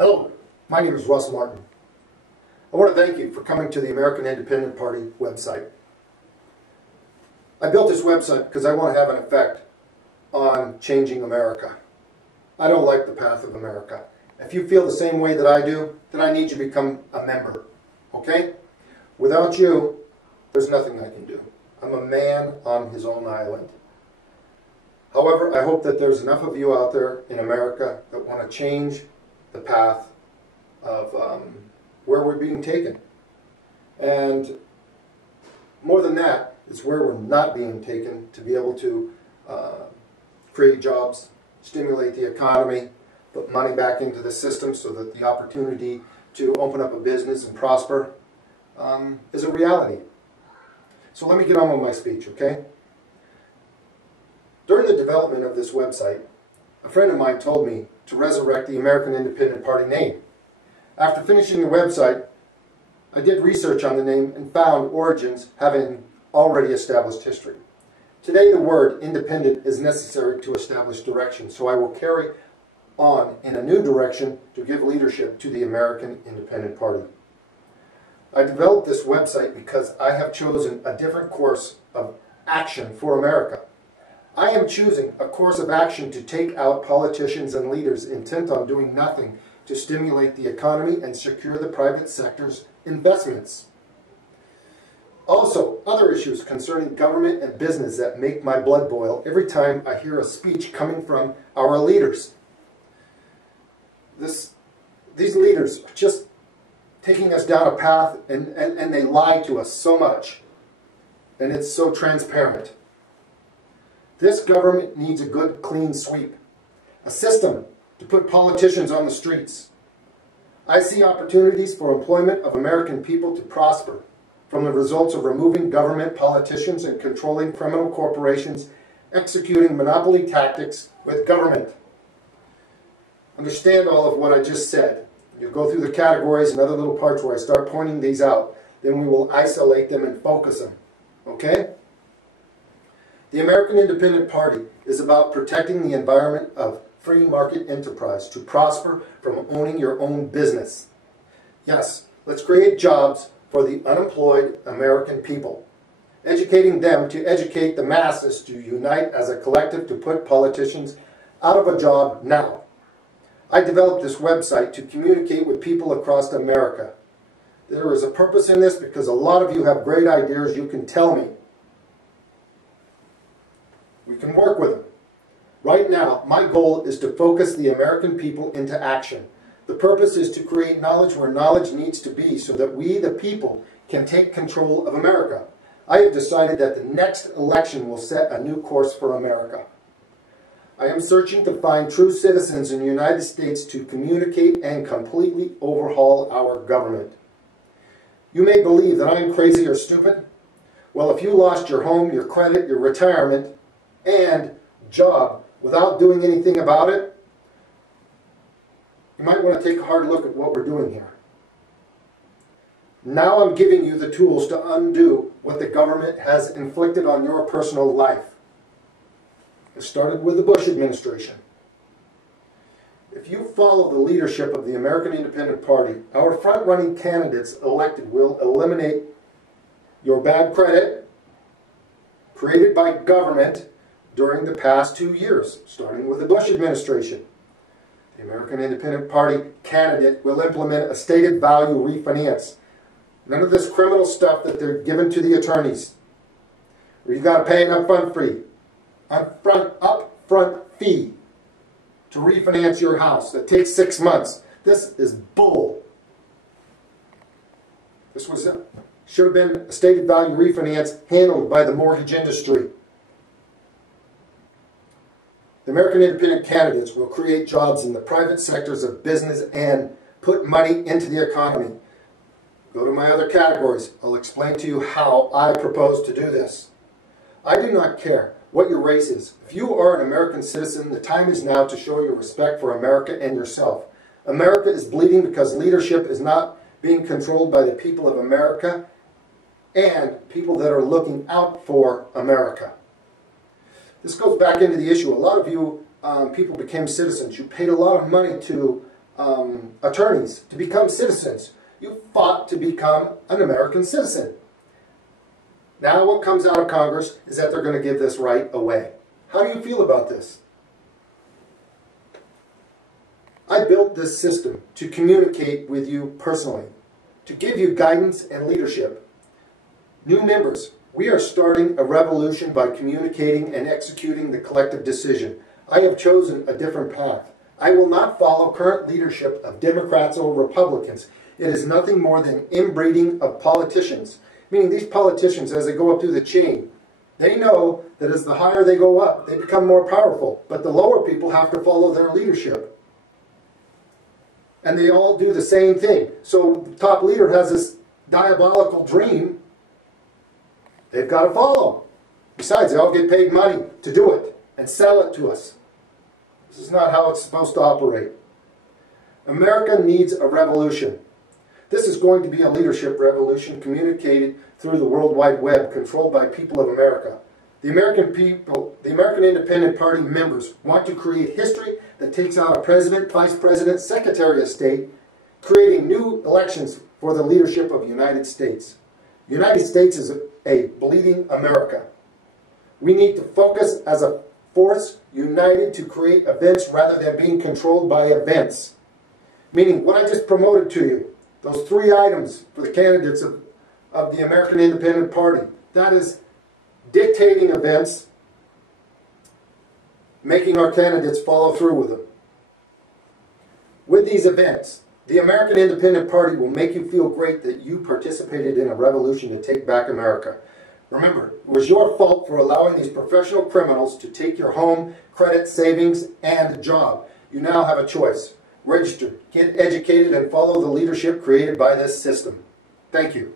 Hello, my name is Russ Martin. I want to thank you for coming to the American Independent Party website. I built this website because I want to have an effect on changing America. I don't like the path of America. If you feel the same way that I do, then I need you to become a member, okay? Without you, there's nothing I can do. I'm a man on his own island. However, I hope that there's enough of you out there in America that want to change the path of where we're being taken. And more than that, it's where we're not being taken, to be able to create jobs, stimulate the economy, put money back into the system so that the opportunity to open up a business and prosper is a reality. So let me get on with my speech, okay? During the development of this website, a friend of mine told me to resurrect the American Independent Party name. After finishing the website, I did research on the name and found origins having already established history. Today the word independent is necessary to establish direction, so I will carry on in a new direction to give leadership to the American Independent Party. I developed this website because I have chosen a different course of action for America. I am choosing a course of action to take out politicians and leaders intent on doing nothing to stimulate the economy and secure the private sector's investments. Also, other issues concerning government and business that make my blood boil every time I hear a speech coming from our leaders. These leaders are just taking us down a path and they lie to us so much. And it's so transparent. This government needs a good, clean sweep. A system to put politicians on the streets. I see opportunities for employment of American people to prosper from the results of removing government politicians and controlling criminal corporations executing monopoly tactics with government. Understand all of what I just said. You go through the categories and other little parts where I start pointing these out. Then we will isolate them and focus them. Okay? The American Independent Party is about protecting the environment of free market enterprise to prosper from owning your own business. Yes, let's create jobs for the unemployed American people, educating them to educate the masses to unite as a collective to put politicians out of a job now. I developed this website to communicate with people across America. There is a purpose in this because a lot of you have great ideas you can tell me. We can work with them. Right now, my goal is to focus the American people into action. The purpose is to create knowledge where knowledge needs to be so that we, the people, can take control of America. I have decided that the next election will set a new course for America. I am searching to find true citizens in the United States to communicate and completely overhaul our government. You may believe that I am crazy or stupid. Well, if you lost your home, your credit, your retirement, and job without doing anything about it, you might want to take a hard look at what we're doing here. Now I'm giving you the tools to undo what the government has inflicted on your personal life. It started with the Bush administration. If you follow the leadership of the American Independent Party, our front-running candidates elected will eliminate your bad credit created by government during the past 2 years, starting with the Bush administration. The American Independent Party candidate will implement a stated value refinance. None of this criminal stuff that they're giving to the attorneys, where you've got to pay an upfront fee to refinance your house that takes 6 months. This is bull. This should have been a stated value refinance handled by the mortgage industry. The American Independent candidates will create jobs in the private sectors of business and put money into the economy. Go to my other categories. I'll explain to you how I propose to do this. I do not care what your race is. If you are an American citizen, the time is now to show your respect for America and yourself. America is bleeding because leadership is not being controlled by the people of America and people that are looking out for America. This goes back into the issue. A lot of you people became citizens. You paid a lot of money to attorneys to become citizens. You fought to become an American citizen. Now what comes out of Congress is that they're going to give this right away. How do you feel about this? I built this system to communicate with you personally, to give you guidance and leadership. New members, we are starting a revolution by communicating and executing the collective decision. I have chosen a different path. I will not follow current leadership of Democrats or Republicans. It is nothing more than inbreeding of politicians. Meaning these politicians, as they go up through the chain, they know that as the higher they go up, they become more powerful. But the lower people have to follow their leadership. And they all do the same thing. So the top leader has this diabolical dream they've got to follow. Besides, they all get paid money to do it and sell it to us. This is not how it's supposed to operate. America needs a revolution. This is going to be a leadership revolution communicated through the World Wide Web, controlled by people of America. The American people, the American Independent Party members want to create history that takes out a president, vice president, secretary of state, creating new elections for the leadership of the United States. The United States is a bleeding America. We need to focus as a force united to create events rather than being controlled by events. Meaning what I just promoted to you, those 3 items for the candidates of the American Independent Party. That is dictating events, making our candidates follow through with them. With these events, the American Independent Party will make you feel great that you participated in a revolution to take back America. Remember, it was your fault for allowing these professional criminals to take your home, credit, savings, and job. You now have a choice. Register, get educated, and follow the leadership created by this system. Thank you.